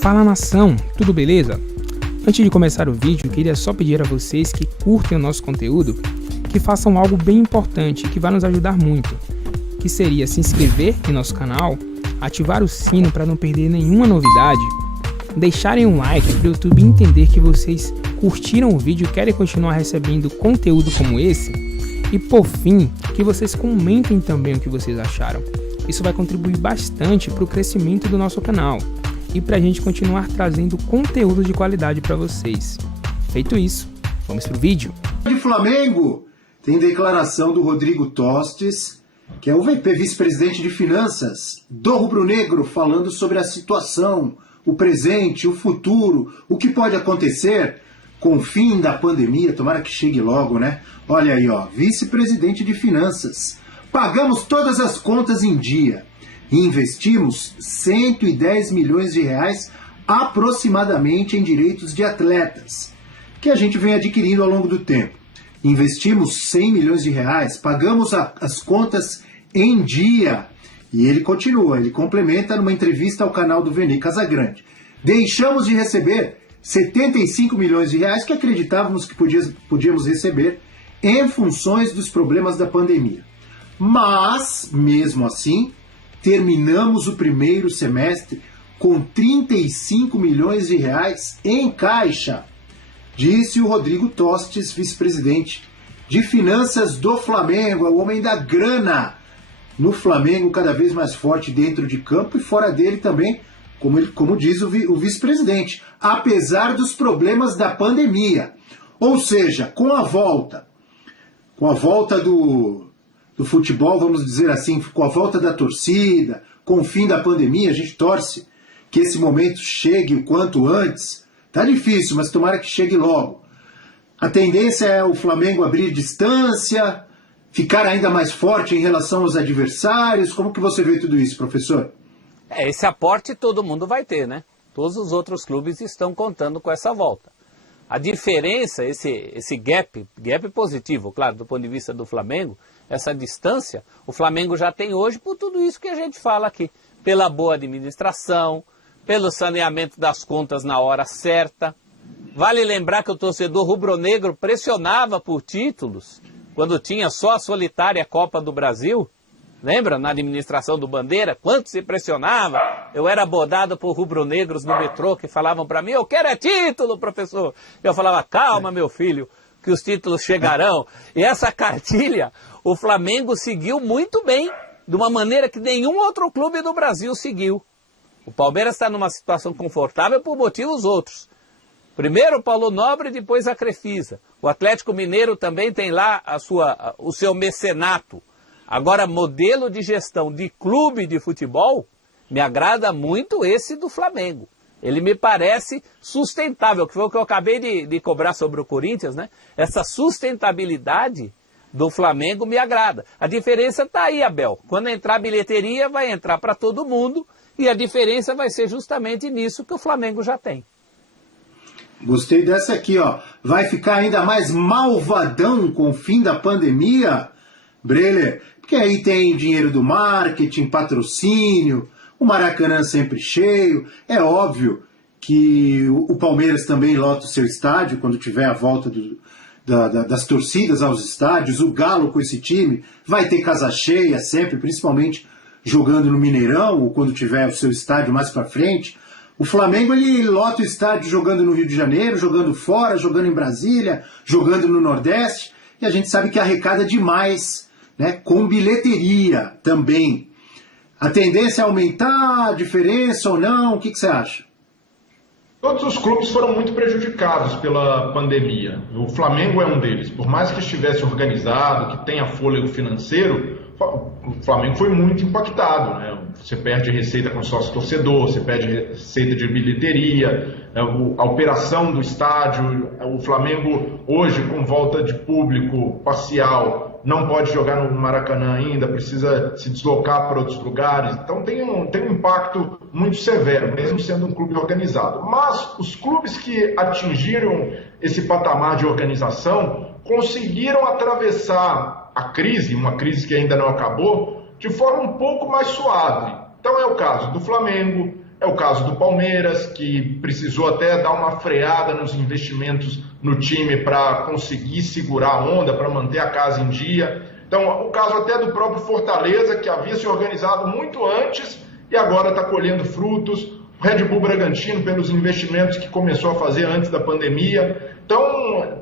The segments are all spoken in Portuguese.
Fala nação, tudo beleza? Antes de começar o vídeo, queria só pedir a vocês que curtem o nosso conteúdo, que façam algo bem importante que vai nos ajudar muito, que seria se inscrever em nosso canal, ativar o sino para não perder nenhuma novidade, deixarem um like para o YouTube entender que vocês curtiram o vídeo e querem continuar recebendo conteúdo como esse, e por fim, que vocês comentem também o que vocês acharam. Isso vai contribuir bastante para o crescimento do nosso canal e para a gente continuar trazendo conteúdo de qualidade para vocês. Feito isso, vamos pro vídeo. De Flamengo tem declaração do Rodrigo Tostes, que é o VP, vice-presidente de finanças do Rubro Negro, falando sobre a situação, o presente, o futuro, o que pode acontecer com o fim da pandemia. Tomara que chegue logo, né? Olha aí, ó, vice-presidente de finanças. Pagamos todas as contas em dia e investimos 110 milhões de reais aproximadamente em direitos de atletas, que a gente vem adquirindo ao longo do tempo. Investimos 100 milhões de reais, pagamos as contas em dia. E ele continua, ele complementa numa entrevista ao canal do Veni Casagrande. Deixamos de receber 75 milhões de reais que acreditávamos que podíamos receber em funções dos problemas da pandemia. Mas, mesmo assim, terminamos o primeiro semestre com 35 milhões de reais em caixa, disse o Rodrigo Tostes, vice-presidente de finanças do Flamengo, é o homem da grana no Flamengo, cada vez mais forte dentro de campo e fora dele também, como diz o vice-presidente, apesar dos problemas da pandemia. Ou seja, com a volta do futebol, vamos dizer assim, com a volta da torcida, com o fim da pandemia, a gente torce que esse momento chegue o quanto antes. Tá difícil, mas tomara que chegue logo. A tendência é o Flamengo abrir distância, ficar ainda mais forte em relação aos adversários. Como que você vê tudo isso, professor? Esse aporte todo mundo vai ter, né? Todos os outros clubes estão contando com essa volta. A diferença, esse gap positivo, claro, do ponto de vista do Flamengo, essa distância, o Flamengo já tem hoje por tudo isso que a gente fala aqui. Pela boa administração, pelo saneamento das contas na hora certa. Vale lembrar que o torcedor rubro-negro pressionava por títulos quando tinha só a solitária Copa do Brasil. Lembra, na administração do Bandeira, quanto se pressionava? Eu era abordado por rubro-negros no metrô que falavam para mim, eu quero é título, professor. Eu falava, calma, meu filho, que os títulos chegarão. E essa cartilha, o Flamengo seguiu muito bem, de uma maneira que nenhum outro clube do Brasil seguiu. O Palmeiras está numa situação confortável por motivos outros. Primeiro o Paulo Nobre, depois a Crefisa. O Atlético Mineiro também tem lá o seu mecenato. Agora, modelo de gestão de clube de futebol, me agrada muito esse do Flamengo. Ele me parece sustentável, que foi o que eu acabei de cobrar sobre o Corinthians, né? Essa sustentabilidade do Flamengo me agrada. A diferença está aí, Abel. Quando entrar a bilheteria, vai entrar para todo mundo, e a diferença vai ser justamente nisso que o Flamengo já tem. Gostei dessa aqui, ó. Vai ficar ainda mais malvadão com o fim da pandemia, Breler? Porque aí tem dinheiro do marketing, patrocínio, o Maracanã sempre cheio. É óbvio que o Palmeiras também lota o seu estádio quando tiver a volta das torcidas aos estádios. O Galo com esse time vai ter casa cheia sempre, principalmente jogando no Mineirão ou quando tiver o seu estádio mais para frente. O Flamengo, ele lota o estádio jogando no Rio de Janeiro, jogando fora, jogando em Brasília, jogando no Nordeste, e a gente sabe que arrecada demais, né, com bilheteria também. A tendência é aumentar, a diferença ou não? O que você acha? Todos os clubes foram muito prejudicados pela pandemia. O Flamengo é um deles. Por mais que estivesse organizado, que tenha fôlego financeiro, o Flamengo foi muito impactado, né? Você perde receita com sócio-torcedor, você perde receita de bilheteria, a operação do estádio. O Flamengo hoje, com volta de público parcial, não pode jogar no Maracanã ainda, precisa se deslocar para outros lugares. Então tem um impacto muito severo, mesmo sendo um clube organizado. Mas os clubes que atingiram esse patamar de organização conseguiram atravessar a crise, uma crise que ainda não acabou, de forma um pouco mais suave. Então é o caso do Flamengo, É o caso do Palmeiras, que precisou até dar uma freada nos investimentos no time para conseguir segurar a onda, para manter a casa em dia. Então, o caso até do próprio Fortaleza, que havia se organizado muito antes e agora está colhendo frutos. O Red Bull Bragantino, pelos investimentos que começou a fazer antes da pandemia. Então,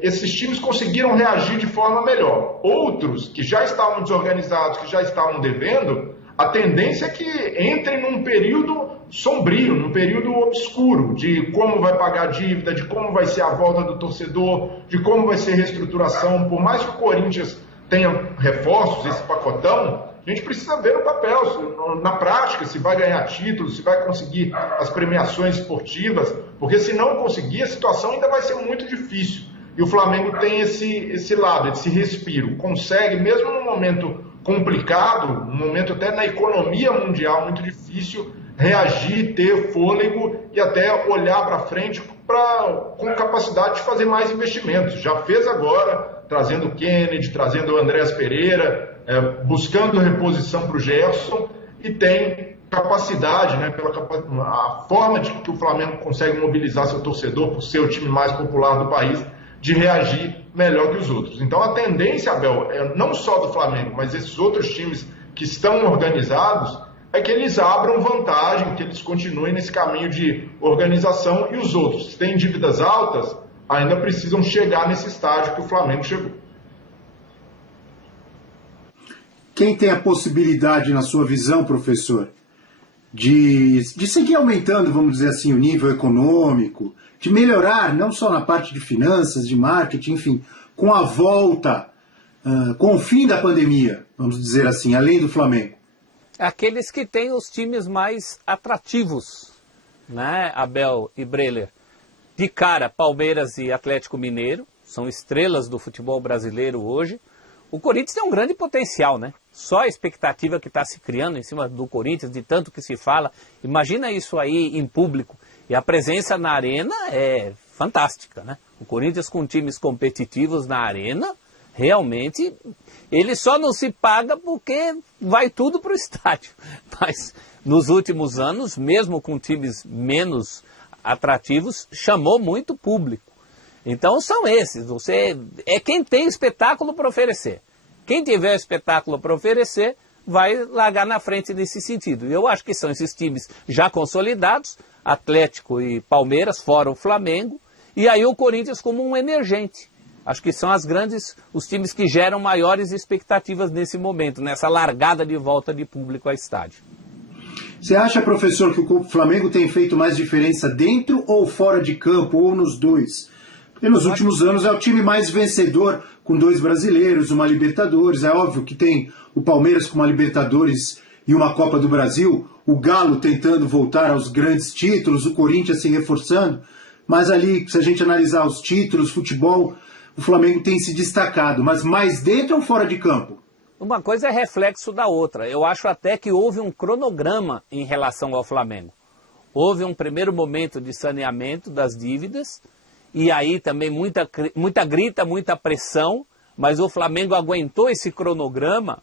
esses times conseguiram reagir de forma melhor. Outros, que já estavam desorganizados, que já estavam devendo, a tendência é que entrem num período sombrio, num período obscuro, de como vai pagar a dívida, de como vai ser a volta do torcedor, de como vai ser a reestruturação. Por mais que o Corinthians tenha reforços, esse pacotão, a gente precisa ver no papel, na prática, se vai ganhar títulos, se vai conseguir as premiações esportivas, porque se não conseguir, a situação ainda vai ser muito difícil. E o Flamengo tem esse lado, esse respiro, consegue, mesmo num momento complicado, um momento até na economia mundial muito difícil, reagir, ter fôlego e até olhar para frente com capacidade de fazer mais investimentos. Já fez agora, trazendo o Kennedy, trazendo o Andréas Pereira, buscando reposição para o Gerson, e tem capacidade, né, a forma de que o Flamengo consegue mobilizar seu torcedor, por ser o time mais popular do país, de reagir melhor que os outros. Então a tendência, Abel, não só do Flamengo, mas esses outros times que estão organizados, é que eles abram vantagem, que eles continuem nesse caminho de organização, e os outros que têm dívidas altas ainda precisam chegar nesse estágio que o Flamengo chegou. Quem tem a possibilidade, na sua visão, professor, de seguir aumentando, vamos dizer assim, o nível econômico, de melhorar, não só na parte de finanças, de marketing, enfim, com a volta, com o fim da pandemia, vamos dizer assim, além do Flamengo? Aqueles que têm os times mais atrativos, né, Abel e Breler? De cara, Palmeiras e Atlético Mineiro, são estrelas do futebol brasileiro hoje. O Corinthians tem um grande potencial, né? Só a expectativa que está se criando em cima do Corinthians, de tanto que se fala. Imagina isso aí em público. E a presença na arena é fantástica, né? O Corinthians com times competitivos na arena, realmente, ele só não se paga porque vai tudo para o estádio. Mas nos últimos anos, mesmo com times menos atrativos, chamou muito público. Então são esses, é quem tem espetáculo para oferecer. Quem tiver espetáculo para oferecer vai largar na frente nesse sentido. Eu acho que são esses times já consolidados, Atlético e Palmeiras, fora o Flamengo, e aí o Corinthians como um emergente. Acho que são os times que geram maiores expectativas nesse momento, nessa largada de volta de público ao estádio. Você acha, professor, que o Flamengo tem feito mais diferença dentro ou fora de campo, ou nos dois? Porque nos últimos anos é o time mais vencedor, com 2 brasileiros, uma Libertadores. É óbvio que tem o Palmeiras com uma Libertadores e uma Copa do Brasil, o Galo tentando voltar aos grandes títulos, o Corinthians se reforçando. Mas ali, se a gente analisar os títulos, futebol, o Flamengo tem se destacado. Mas mais dentro ou fora de campo? Uma coisa é reflexo da outra. Eu acho até que houve um cronograma em relação ao Flamengo. Houve um primeiro momento de saneamento das dívidas, e aí também muita grita, muita pressão, mas o Flamengo aguentou esse cronograma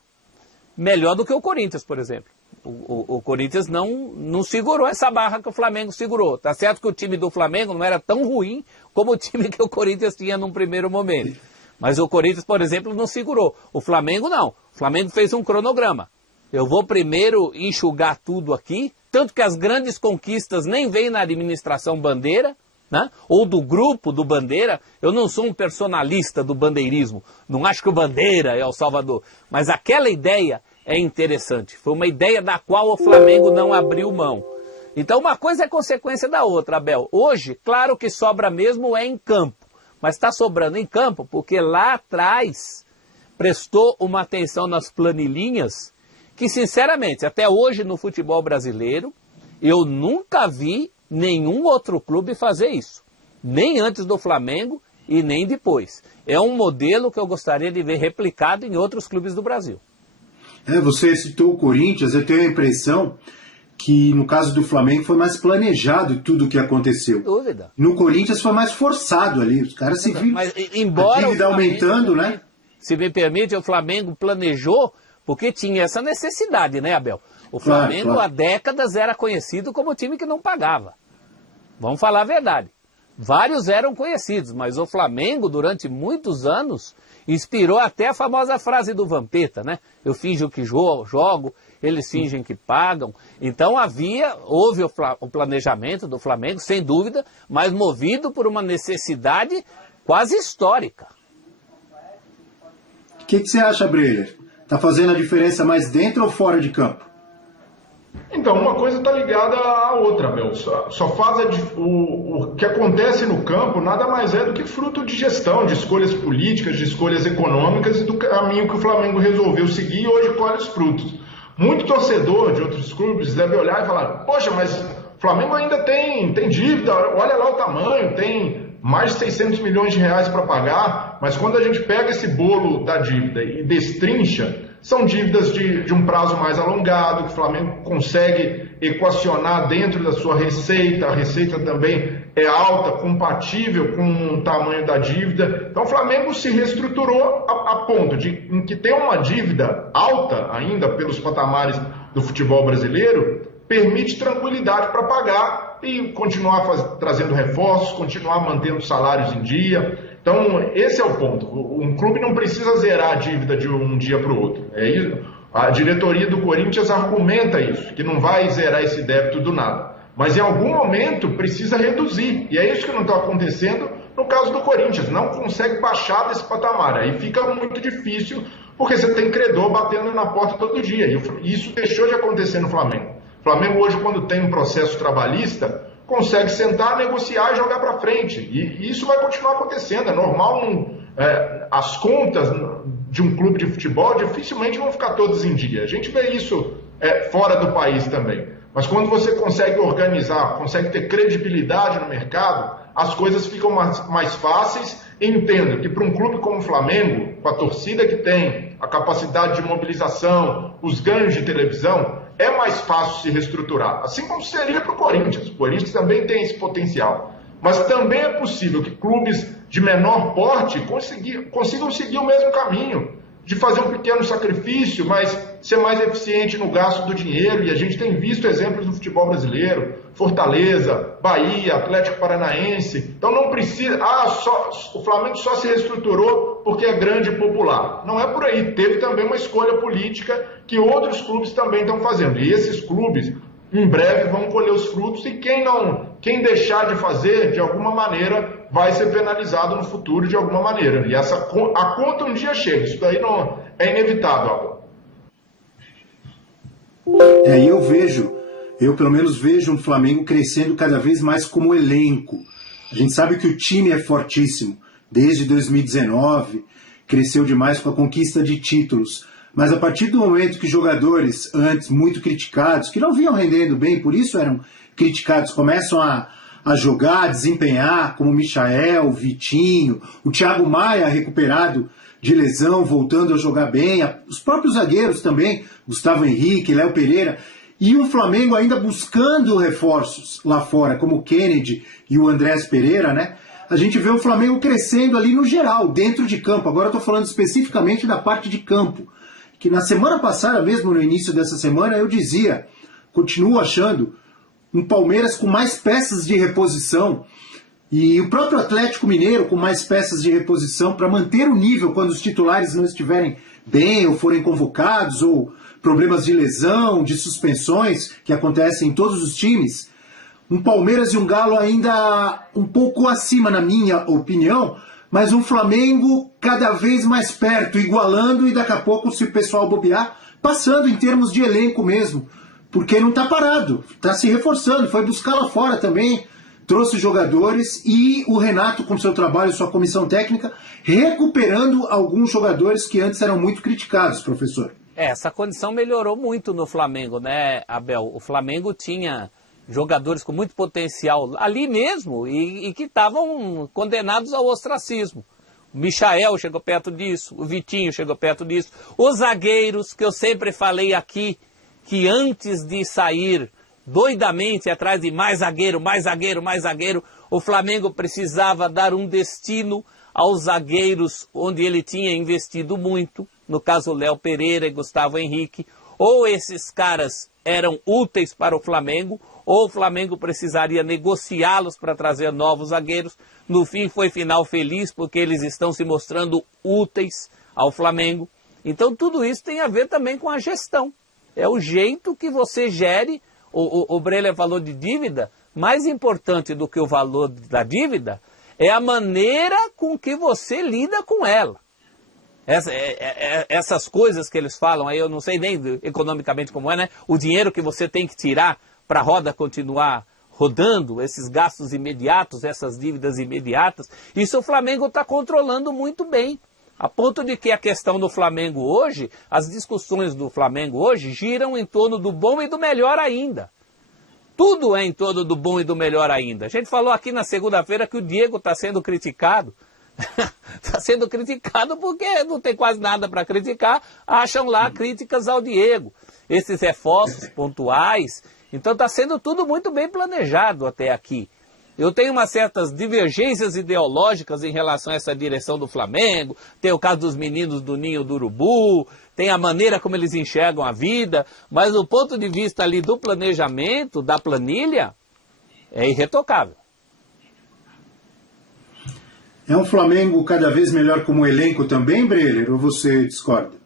melhor do que o Corinthians, por exemplo. O Corinthians não segurou essa barra que o Flamengo segurou. Tá certo que o time do Flamengo não era tão ruim como o time que o Corinthians tinha num primeiro momento. Mas o Corinthians, por exemplo, não segurou. O Flamengo não. O Flamengo fez um cronograma. Eu vou primeiro enxugar tudo aqui, tanto que as grandes conquistas nem vêm na administração Bandeira, né? Ou do grupo do Bandeira. Eu não sou um personalista do bandeirismo, não acho que o Bandeira é o Salvador, mas aquela ideia é interessante, foi uma ideia da qual o Flamengo não abriu mão. Então uma coisa é consequência da outra, Abel. Hoje, claro que sobra mesmo é em campo, mas está sobrando em campo porque lá atrás prestou uma atenção nas planilhinhas que, sinceramente, até hoje no futebol brasileiro, eu nunca vi nenhum outro clube fazer isso. Nem antes do Flamengo e nem depois. É um modelo que eu gostaria de ver replicado em outros clubes do Brasil. Você citou o Corinthians, eu tenho a impressão que no caso do Flamengo foi mais planejado tudo o que aconteceu. Sem dúvida. No Corinthians foi mais forçado ali, os caras se viram. Mas embora a dívida aumentando, né? Se me permite, o Flamengo planejou porque tinha essa necessidade, né, Abel? O Flamengo claro. há décadas era conhecido como time que não pagava. Vamos falar a verdade. Vários eram conhecidos, mas o Flamengo, durante muitos anos, inspirou até a famosa frase do Vampeta, né? Eu finjo que jogo, eles fingem que pagam. Então houve o planejamento do Flamengo, sem dúvida, mas movido por uma necessidade quase histórica. O que você acha, Breyer? Tá fazendo a diferença mais dentro ou fora de campo? Então, uma coisa está ligada à outra, Abel. Só faz o que acontece no campo nada mais é do que fruto de gestão, de escolhas políticas, de escolhas econômicas e do caminho que o Flamengo resolveu seguir e hoje colhe os frutos. Muito torcedor de outros clubes deve olhar e falar, poxa, mas o Flamengo ainda tem dívida, olha lá o tamanho, tem mais de 600 milhões de reais para pagar, mas quando a gente pega esse bolo da dívida e destrincha, são dívidas de um prazo mais alongado, que o Flamengo consegue equacionar dentro da sua receita, a receita também é alta, compatível com o tamanho da dívida. Então o Flamengo se reestruturou a ponto em que tem uma dívida alta ainda pelos patamares do futebol brasileiro, permite tranquilidade para pagar e continuar trazendo reforços, continuar mantendo salários em dia. Então, esse é o ponto. Um clube não precisa zerar a dívida de um dia para o outro. A diretoria do Corinthians argumenta isso, que não vai zerar esse débito do nada. Mas em algum momento precisa reduzir. E é isso que não está acontecendo no caso do Corinthians. Não consegue baixar desse patamar. Aí fica muito difícil, porque você tem credor batendo na porta todo dia. E isso deixou de acontecer no Flamengo. O Flamengo hoje, quando tem um processo trabalhista, consegue sentar, negociar e jogar para frente. E isso vai continuar acontecendo. É normal, as contas de um clube de futebol dificilmente vão ficar todas em dia. A gente vê isso fora do país também. Mas quando você consegue organizar, consegue ter credibilidade no mercado, as coisas ficam mais fáceis. E entendo que para um clube como o Flamengo, com a torcida que tem, a capacidade de mobilização, os ganhos de televisão, é mais fácil se reestruturar, assim como seria para o Corinthians. O Corinthians também tem esse potencial. Mas também é possível que clubes de menor porte consigam seguir o mesmo caminho, de fazer um pequeno sacrifício, mas ser mais eficiente no gasto do dinheiro. E a gente tem visto exemplos no futebol brasileiro, Fortaleza, Bahia, Atlético Paranaense. Então não precisa, o Flamengo só se reestruturou porque é grande e popular. Não é por aí, teve também uma escolha política que outros clubes também estão fazendo. E esses clubes, em breve, vão colher os frutos, e quem deixar de fazer, de alguma maneira, vai ser penalizado no futuro de alguma maneira. E a conta um dia chega, isso daí não é inevitável agora. Eu pelo menos vejo um Flamengo crescendo cada vez mais como elenco. A gente sabe que o time é fortíssimo. Desde 2019, cresceu demais com a conquista de títulos. Mas a partir do momento que jogadores antes muito criticados, que não vinham rendendo bem, por isso eram criticados, começam a jogar, a desempenhar, como o Michael, Vitinho, o Thiago Maia recuperado de lesão, voltando a jogar bem, os próprios zagueiros também, Gustavo Henrique, Léo Pereira, e o Flamengo ainda buscando reforços lá fora, como o Kennedy e o Andrés Pereira, né? A gente vê o Flamengo crescendo ali no geral, dentro de campo. Agora eu estou falando especificamente da parte de campo, que na semana passada mesmo, no início dessa semana, eu dizia, continuo achando, um Palmeiras com mais peças de reposição, e o próprio Atlético Mineiro com mais peças de reposição para manter o nível quando os titulares não estiverem bem ou forem convocados, ou problemas de lesão, de suspensões que acontecem em todos os times. Um Palmeiras e um Galo ainda um pouco acima, na minha opinião, mas um Flamengo cada vez mais perto, igualando, e daqui a pouco, se o pessoal bobear, passando em termos de elenco mesmo, porque não está parado, está se reforçando, foi buscar lá fora também, trouxe jogadores, e o Renato, com seu trabalho, sua comissão técnica, recuperando alguns jogadores que antes eram muito criticados, professor. Essa condição melhorou muito no Flamengo, né, Abel? O Flamengo tinha jogadores com muito potencial ali mesmo e que estavam condenados ao ostracismo. O Michael chegou perto disso, o Vitinho chegou perto disso. Os zagueiros, que eu sempre falei aqui, que antes de sair doidamente atrás de mais zagueiro, mais zagueiro, mais zagueiro, o Flamengo precisava dar um destino aos zagueiros onde ele tinha investido muito, no caso Léo Pereira e Gustavo Henrique. ou esses caras eram úteis para o Flamengo, ou o Flamengo precisaria negociá-los para trazer novos zagueiros. No fim foi final feliz, porque eles estão se mostrando úteis ao Flamengo. Então tudo isso tem a ver também com a gestão. É o jeito que você gere. O Breler falou de dívida. Mais importante do que o valor da dívida é a maneira com que você lida com ela. Essas coisas que eles falam aí, eu não sei nem economicamente como é, né? O dinheiro que você tem que tirar para a roda continuar rodando, esses gastos imediatos, essas dívidas imediatas, isso o Flamengo está controlando muito bem. A ponto de que a questão do Flamengo hoje, as discussões do Flamengo hoje giram em torno do bom e do melhor ainda. Tudo é em torno do bom e do melhor ainda. A gente falou aqui na segunda-feira que o Diego está sendo criticado. Está sendo criticado porque não tem quase nada para criticar, acham lá críticas ao Diego. Esses reforços pontuais. Então está sendo tudo muito bem planejado até aqui. Eu tenho umas certas divergências ideológicas em relação a essa direção do Flamengo. Tem o caso dos meninos do Ninho do Urubu, tem a maneira como eles enxergam a vida, mas do ponto de vista ali do planejamento, da planilha, é irretocável. É um Flamengo cada vez melhor como elenco também, Breler, ou você discorda?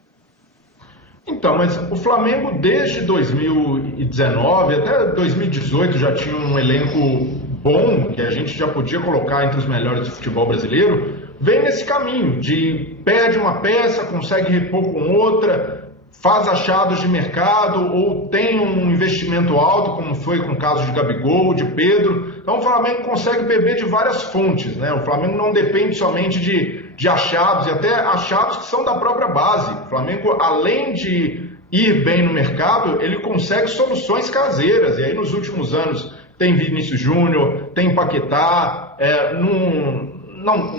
Então, mas o Flamengo desde 2019 até 2018 já tinha um elenco bom, que a gente já podia colocar entre os melhores do futebol brasileiro, vem nesse caminho de perde uma peça, consegue repor com outra, faz achados de mercado ou tem um investimento alto, como foi com o caso de Gabigol, de Pedro. Então o Flamengo consegue beber de várias fontes, né? O Flamengo não depende somente de achados, e até achados que são da própria base. O Flamengo, além de ir bem no mercado, ele consegue soluções caseiras, e aí nos últimos anos tem Vinícius Júnior, tem Paquetá,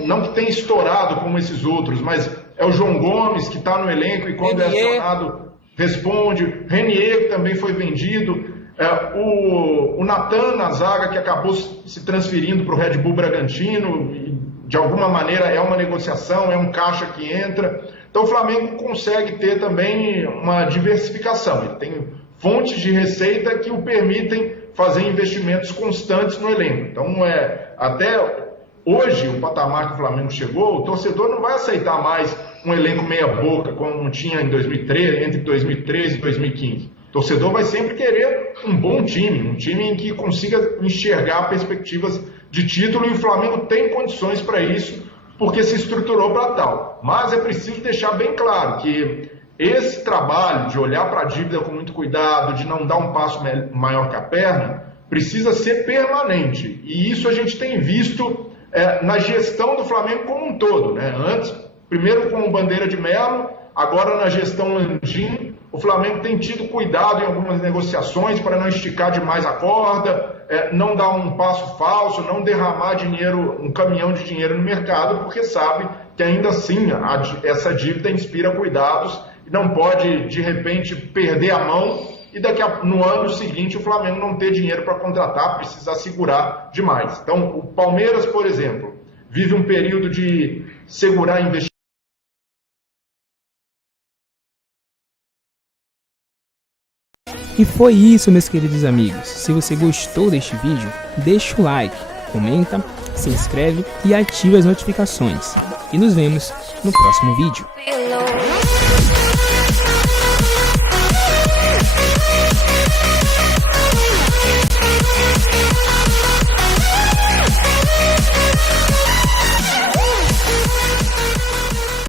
não que tenha estourado como esses outros, mas é o João Gomes que está no elenco e quando é acionado responde, Renier que também foi vendido, o Natan na zaga que acabou se transferindo para o Red Bull Bragantino, e de alguma maneira é uma negociação, é um caixa que entra. Então o Flamengo consegue ter também uma diversificação, ele tem fontes de receita que o permitem fazer investimentos constantes no elenco. Então, até hoje, o patamar que o Flamengo chegou, o torcedor não vai aceitar mais um elenco meia-boca, como tinha em 2013, entre 2013 e 2015. O torcedor vai sempre querer um bom time, um time em que consiga enxergar perspectivas de título, e o Flamengo tem condições para isso, porque se estruturou para tal. Mas é preciso deixar bem claro que esse trabalho de olhar para a dívida com muito cuidado, de não dar um passo maior que a perna, precisa ser permanente. E isso a gente tem visto na gestão do Flamengo como um todo, né? Antes, primeiro com o Bandeira de Melo, agora na gestão Landim, o Flamengo tem tido cuidado em algumas negociações para não esticar demais a corda, não dar um passo falso, não derramar dinheiro, um caminhão de dinheiro no mercado, porque sabe que ainda assim essa dívida inspira cuidados. Não pode, de repente, perder a mão e no ano seguinte o Flamengo não ter dinheiro para contratar, precisa segurar demais. Então, o Palmeiras, por exemplo, vive um período de segurar investimento. E foi isso, meus queridos amigos. Se você gostou deste vídeo, deixa o like, comenta, se inscreve e ativa as notificações. E nos vemos no próximo vídeo.